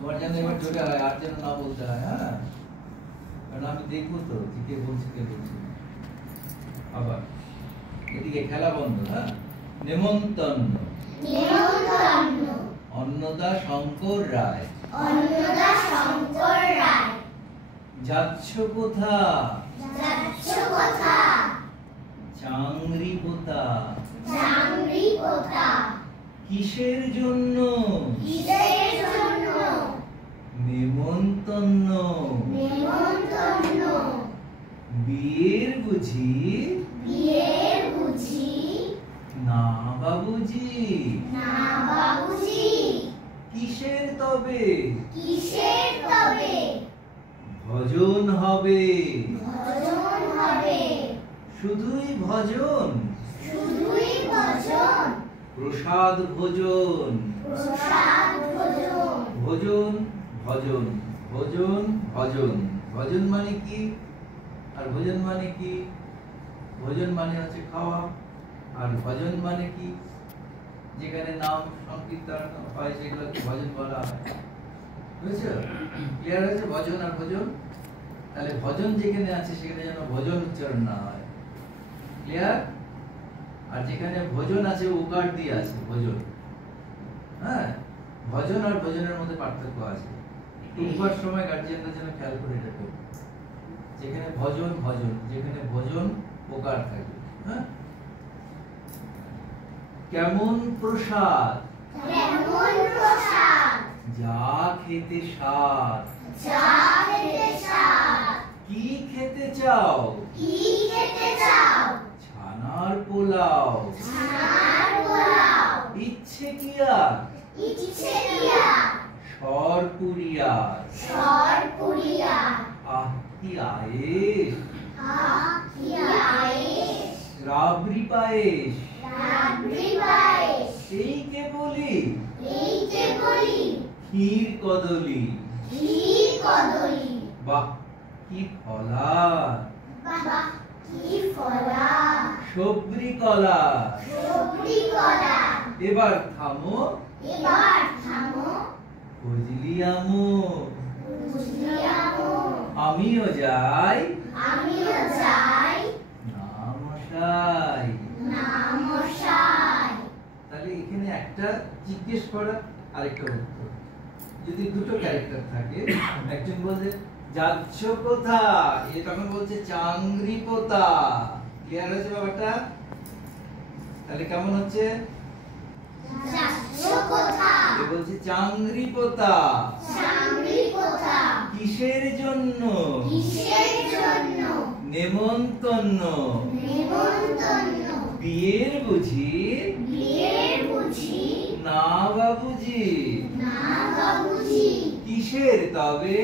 তোমার যেন এবার জোরে হয়, আর যেন না বলতে হয়। হ্যাঁ, কারণ আমি দেখবো তো কে বলছে কে বলছে। আবার এদিকে খেলা বন্ধ। হ্যাঁ, নেমন্তন্ন অন্নদা শঙ্কর রায়। যাচ্ছ কোথা? চাংরি পোতা। কিসের জন্য? নেমন্তন্ন। বিয়ের বুঝি? না বাবুজি। কিসের তবে? ভজন হবে। শুধুই ভজন? প্রসাদ ভোজন। ভোজন ভজন ভোজন ভজন। ভজন মানে কি আর ভোজন মানে কি? ভোজন মানে হচ্ছে খাওয়া, আর ভজন মানে কি? যেখানে নাম সংকীর্তন হয় সেগুলোকে ভজন বলা হয়। বুঝেছো? ক্লিয়ার হয়েছে ভজন আর ভোজন? তাহলে ভজন যেখানে আছে সেখানে যেন ভজন উচ্চারণ না হয়। ক্লিয়ার? আর যেখানে ভোজন আছে উকার দিয়ে আছে ভোজন। হ্যাঁ, ভজন আর ভোজনের মধ্যে পার্থক্য আছে। উঠবার সময় গার্জিয়ানরা যেন খেয়াল করে রাখবে, যেখানে ভজন ভজন, যেখানে ভোজন ওকার থাকে। হ্যাঁ, কেমন প্রসাদ? যা খেতে স্বাদ। কি খেতে চাও? ছানার পোলাও। ইচ্ছে কি আর? সরপুরিয়া। আহ কি আয়েশ! রাবড়ি পায়েস। এই কে বলি? ক্ষীর কদলি। বাহ কি ফলা! সবরি কলা। এবার থামো। বুঝলি আমো? আমিও যাই। না মশাই। তাহলে এখানে একটা জিজ্ঞেস করা আরেকটা উত্তর। যদি দুটো ক্যারেক্টার থাকে, একজন বলছে যাচ্ছ কোথা, এ তখন বলছে চাংরি পোতা। ক্লিয়ার হয়েছে ব্যাপারটা? তাহলে কেমন হচ্ছে? এ বলছে চাংরি পোতা। কিসের জন্য? নেমন্তন্ন। বিয়ের বুঝি? না বাবুজি। কিসের তবে?